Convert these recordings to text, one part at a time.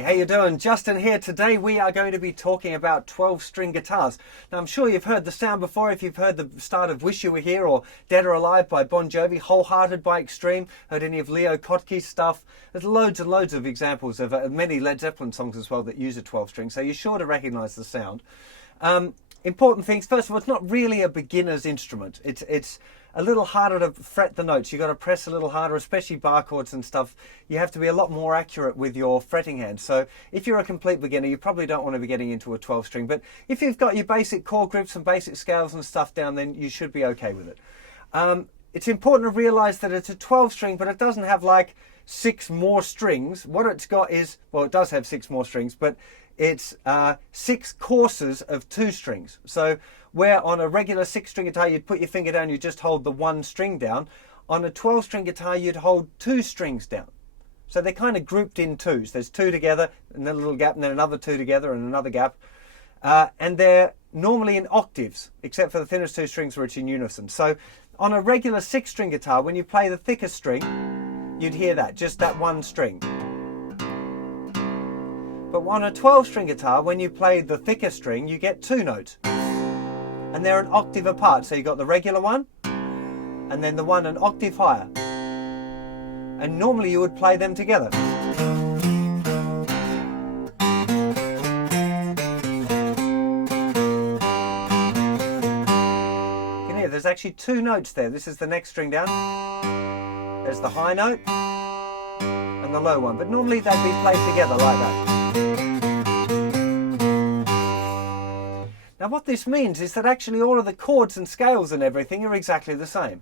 How you doing? Justin here. Today we are going to be talking about 12-string guitars. Now I'm sure you've heard the sound before if you've heard the start of Wish You Were Here or Dead or Alive by Bon Jovi, Wholehearted by Extreme, heard any of Leo Kottke's stuff. There's loads and loads of examples of many Led Zeppelin songs as well that use a 12-string, so you're sure to recognise the sound. Important things, first of all, it's not really a beginner's instrument. It's a little harder to fret the notes. You've got to press a little harder, especially bar chords and stuff. You have to be a lot more accurate with your fretting hand. So if you're a complete beginner, you probably don't want to be getting into a 12-string. But if you've got your basic chord grips and basic scales and stuff down, then you should be okay with it. It's important to realise that it's a 12-string, but it doesn't have like 6 more strings. What it's got is, well, it does have 6 more strings, but it's 6 courses of 2 strings. So where on a regular 6-string guitar you'd put your finger down, you just hold the 1 string down. On a 12-string guitar you'd hold 2 strings down. So they're kind of grouped in twos. There's 2 together and then a little gap and then another 2 together and another gap. And they're normally in octaves, except for the thinnest 2 strings where it's in unison. So on a regular 6-string guitar, when you play the thicker string, you'd hear that, just that 1 string. But on a 12-string guitar, when you play the thicker string, you get 2 notes. And they're an octave apart. So you've got the regular one, and then the one an octave higher. And normally you would play them together. You can hear there's actually 2 notes there. This is the next string down. There's the high note and the low one. But normally they'd be played together like that. Now what this means is that actually all of the chords and scales and everything are exactly the same.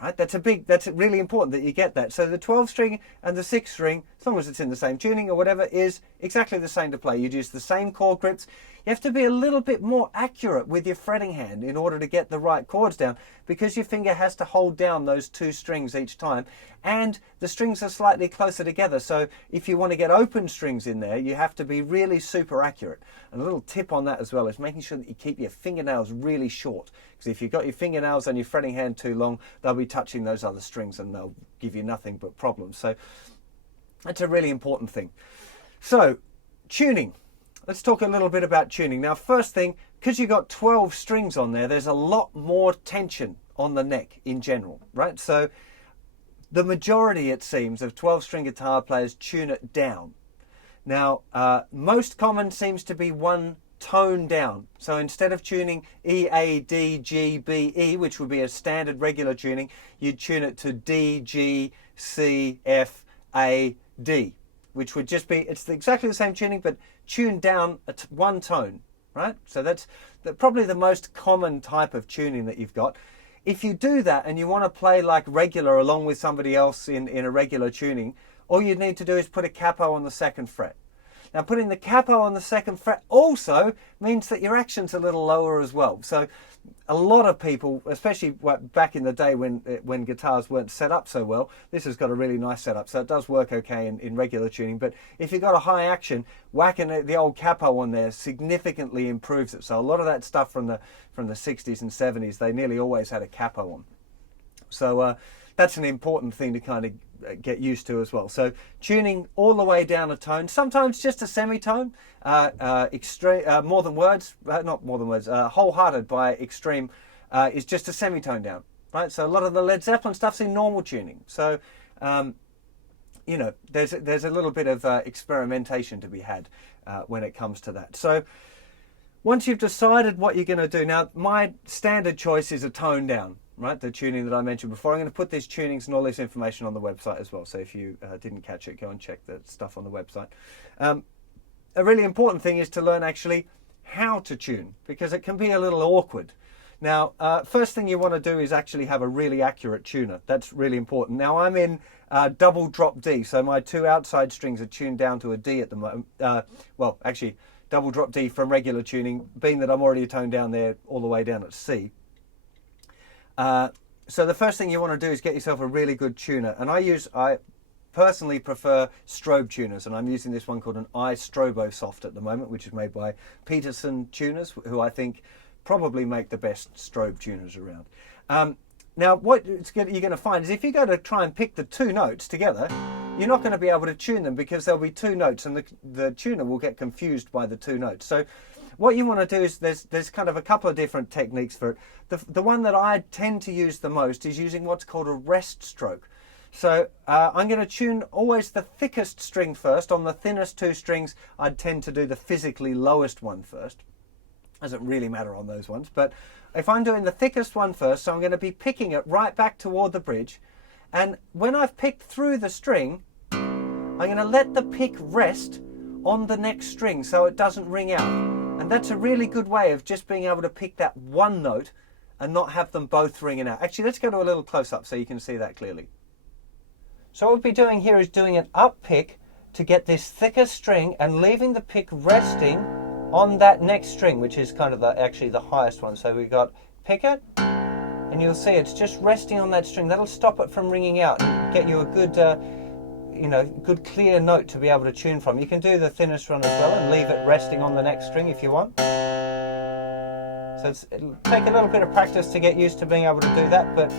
Right? That's really important that you get that. So the 12-string and the 6-string, as long as it's in the same tuning or whatever, is exactly the same to play. You'd use the same chord grips. You have to be a little bit more accurate with your fretting hand in order to get the right chords down, because your finger has to hold down those 2 strings each time, and the strings are slightly closer together. So if you want to get open strings in there, you have to be really super accurate. And a little tip on that as well is making sure that you keep your fingernails really short, because if you've got your fingernails on your fretting hand too long, they'll be touching those other strings and they'll give you nothing but problems. So that's a really important thing. So tuning. Let's talk a little bit about tuning. Now, first thing, because you've got 12 strings on there, there's a lot more tension on the neck in general, right? So the majority, it seems, of 12-string guitar players tune it down. Now, most common seems to be 1 tone down. So instead of tuning E, A, D, G, B, E, which would be a standard regular tuning, you'd tune it to D, G, C, F, A, D, which would just be, it's exactly the same tuning, but tuned down 1 tone, right? So that's probably the most common type of tuning that you've got. If you do that and you want to play like regular along with somebody else in a regular tuning, all you need to do is put a capo on the 2nd fret. Now, putting the capo on the 2nd fret also means that your action's a little lower as well. So a lot of people, especially back in the day when guitars weren't set up so well, this has got a really nice setup, so it does work okay in regular tuning. But if you've got a high action, whacking the old capo on there significantly improves it. So a lot of that stuff from the 60s and 70s, they nearly always had a capo on. So that's an important thing to kind of get used to as well. So tuning all the way down a tone, sometimes just a semitone. More Than Words, not More Than Words, Wholehearted by Extreme is just a semitone down, right? So a lot of the Led Zeppelin stuff's in normal tuning. So you know, there's a little bit of experimentation to be had when it comes to that. So once you've decided what you're going to do, now my standard choice is a tone down, right? The tuning that I mentioned before. I'm going to put these tunings and all this information on the website as well. So if you didn't catch it, go and check the stuff on the website. A really important thing is to learn actually how to tune, because it can be a little awkward. Now, first thing you want to do is actually have a really accurate tuner. That's really important. Now, I'm in double drop D, so my two outside strings are tuned down to a D at the moment. Well, actually, double drop D from regular tuning, being that I'm already toned down there all the way down at C. So the first thing you want to do is get yourself a really good tuner. And I personally prefer strobe tuners, and I'm using this one called an iStrobo Soft at the moment, which is made by Peterson Tuners, who I think probably make the best strobe tuners around. Now, what you're going to find is if you go to try and pick the two notes together, you're not going to be able to tune them because there'll be two notes and the tuner will get confused by the two notes. So what you want to do is there's kind of a couple of different techniques for it. The one that I tend to use the most is using what's called a rest stroke. So I'm going to tune always the thickest string first. On the thinnest two strings, I'd tend to do the physically lowest one first. Doesn't really matter on those ones, but if I'm doing the thickest one first, so I'm going to be picking it right back toward the bridge, and when I've picked through the string, I'm going to let the pick rest on the next string so it doesn't ring out. And that's a really good way of just being able to pick that one note and not have them both ringing out. Actually, let's go to a little close-up so you can see that clearly. So what we'll be doing here is doing an up pick to get this thicker string and leaving the pick resting on that next string, which is kind of actually the highest one. So we've got pick it, and you'll see it's just resting on that string. That'll stop it from ringing out and get you a good, good clear note to be able to tune from. You can do the thinnest one as well and leave it resting on the next string if you want. So it'll take a little bit of practice to get used to being able to do that, but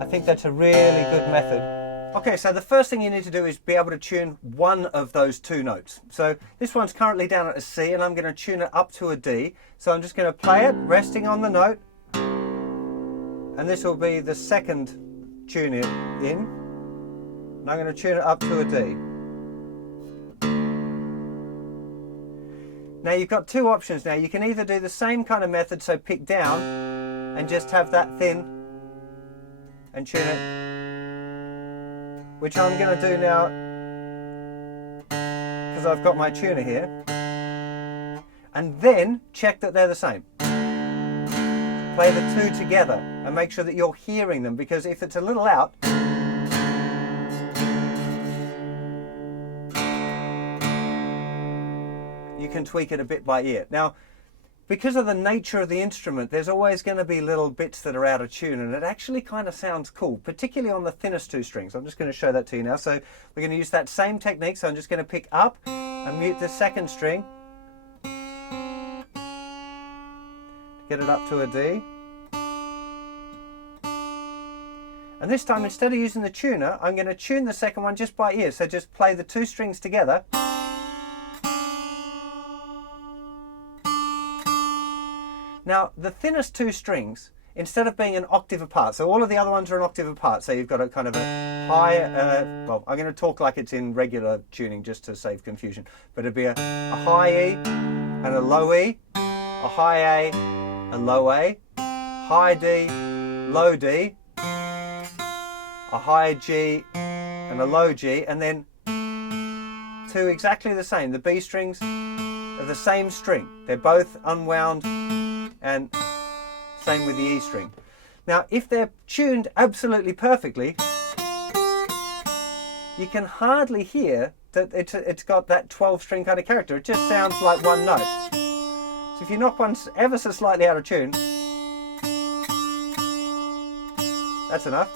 I think that's a really good method. Okay, so the first thing you need to do is be able to tune one of those two notes. So this one's currently down at a C, and I'm going to tune it up to a D. So I'm just going to play it, resting on the note. And this will be the second tune in. And I'm going to tune it up to a D. Now you've got two options now. You can either do the same kind of method, so pick down, and just have that thin, and tune it, which I'm going to do now because I've got my tuner here, and then check that they're the same. Play the two together and make sure that you're hearing them, because if it's a little out, you can tweak it a bit by ear. Now, because of the nature of the instrument, there's always going to be little bits that are out of tune, and it actually kind of sounds cool, particularly on the thinnest two strings. I'm just going to show that to you now. So we're going to use that same technique. So I'm just going to pick up and mute the second string, get it up to a D. And this time, instead of using the tuner, I'm going to tune the second one just by ear. So just play the two strings together. Now, the thinnest two strings, instead of being an octave apart, so all of the other ones are an octave apart, so you've got a kind of a high, well, I'm going to talk like it's in regular tuning just to save confusion, but it'd be a high E and a low E, a high A, a low A, high D, low D, a high G and a low G, and then two exactly the same. The B strings are the same string. They're both unwound, and same with the E string. Now, if they're tuned absolutely perfectly, you can hardly hear that it's got that 12-string kind of character. It just sounds like one note. So if you knock one ever so slightly out of tune, that's enough.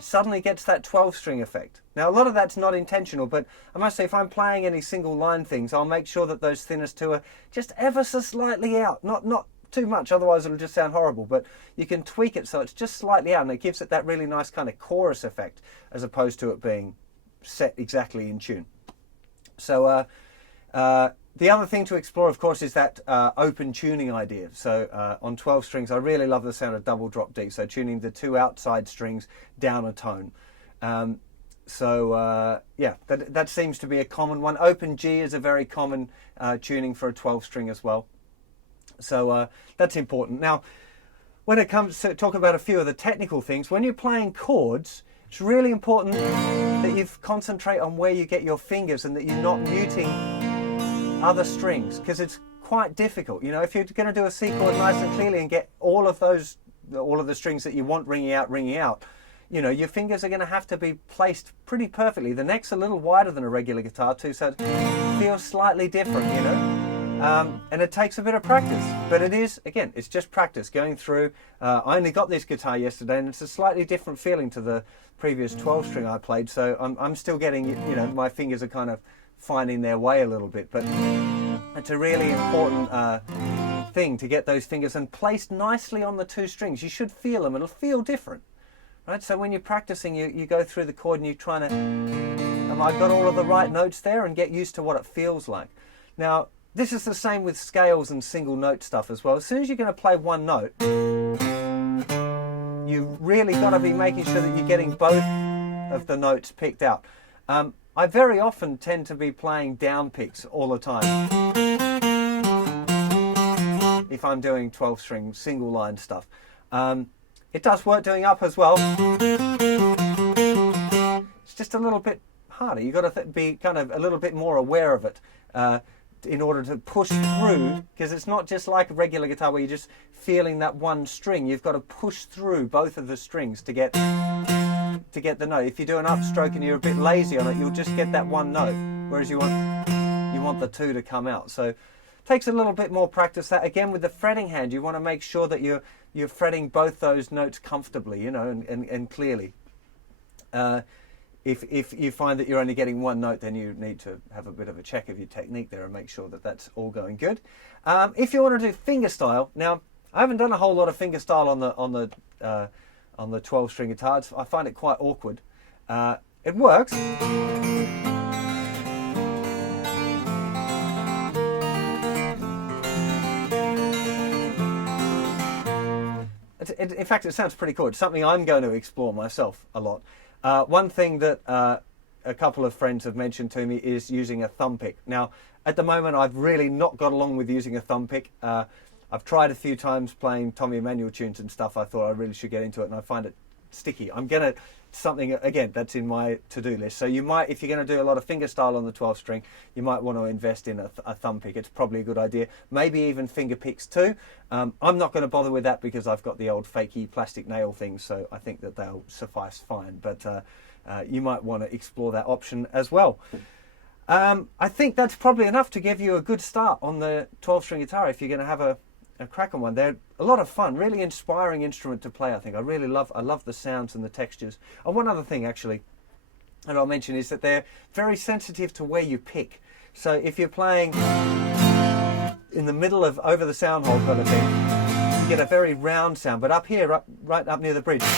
Suddenly gets that 12-string effect. Now, a lot of that's not intentional, but I must say, if I'm playing any single line things, I'll make sure that those thinnest two are just ever so slightly out. Not too much, otherwise it'll just sound horrible, but you can tweak it so it's just slightly out, and it gives it that really nice kind of chorus effect, as opposed to it being set exactly in tune. So the other thing to explore, of course, is that open tuning idea. So on 12 strings, I really love the sound of double drop D, so tuning the two outside strings down a tone. So yeah, that seems to be a common one. Open G is a very common tuning for a 12 string as well. So that's important. Now, when it comes to talk about a few of the technical things, when you're playing chords, it's really important that you concentrate on where you get your fingers and that you're not muting other strings, because it's quite difficult. You know, if you're going to do a C chord nice and clearly and get all of the strings that you want ringing out, you know, your fingers are going to have to be placed pretty perfectly. The neck's a little wider than a regular guitar too, so it feels slightly different, you know. And it takes a bit of practice, but it is, again, it's just practice going through. I only got this guitar yesterday, and it's a slightly different feeling to the previous 12 string I played, so I'm still getting, you know, my fingers are kind of finding their way a little bit, but it's a really important thing to get those fingers and placed nicely on the two strings. You should feel them, it'll feel different, right? So when you're practicing, you go through the chord and you're trying to, have I got all of the right notes there, and get used to what it feels like. Now, this is the same with scales and single note stuff as well. As soon as you're going to play one note, you really got to be making sure that you're getting both of the notes picked out. I very often tend to be playing down picks all the time if I'm doing 12 string single line stuff. It does work doing up as well. It's just a little bit harder. You've got to be kind of a little bit more aware of it in order to push through, because it's not just like a regular guitar where you're just feeling that one string. You've got to push through both of the strings to get the note. If you do an upstroke and you're a bit lazy on it, you'll just get that one note, whereas you want the two to come out. So it takes a little bit more practice. That again, with the fretting hand, you want to make sure that you're fretting both those notes comfortably, you know, and clearly. If you find that you're only getting one note, then you need to have a bit of a check of your technique there and make sure that that's all going good. If you want to do fingerstyle, now I haven't done a whole lot of fingerstyle on the 12 string guitars. I find it quite awkward. It works. In fact, it sounds pretty cool. It's something I'm going to explore myself a lot. One thing that a couple of friends have mentioned to me is using a thumb pick. Now, at the moment, I've really not got along with using a thumb pick. I've tried a few times playing Tommy Emmanuel tunes and stuff. I thought I really should get into it, and I find it sticky. I'm going to, something, again, that's in my to-do list. So you might, if you're going to do a lot of fingerstyle on the 12 string, you might want to invest in a thumb pick. It's probably a good idea. Maybe even finger picks too. I'm not going to bother with that because I've got the old fakey plastic nail things, so I think that they'll suffice fine. But you might want to explore that option as well. I think that's probably enough to give you a good start on the 12 string guitar if you're going to have a crack on one. They're a lot of fun, really inspiring instrument to play, I think. I love the sounds and the textures. And one other thing actually that I'll mention is that they're very sensitive to where you pick. So if you're playing in the middle of over the sound hole kind of thing, you get a very round sound, but up here, right up near the bridge, you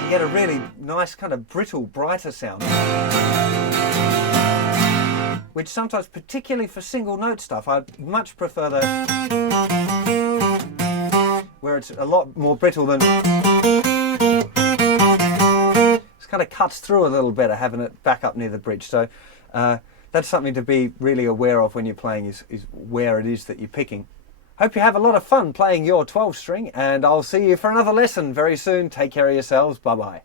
can get a really nice kind of brittle, brighter sound, which sometimes, particularly for single note stuff, I'd much prefer where it's a lot more brittle than, it kind of cuts through a little better having it back up near the bridge. So that's something to be really aware of when you're playing, is where it is that you're picking. Hope you have a lot of fun playing your 12 string, and I'll see you for another lesson very soon. Take care of yourselves. Bye bye.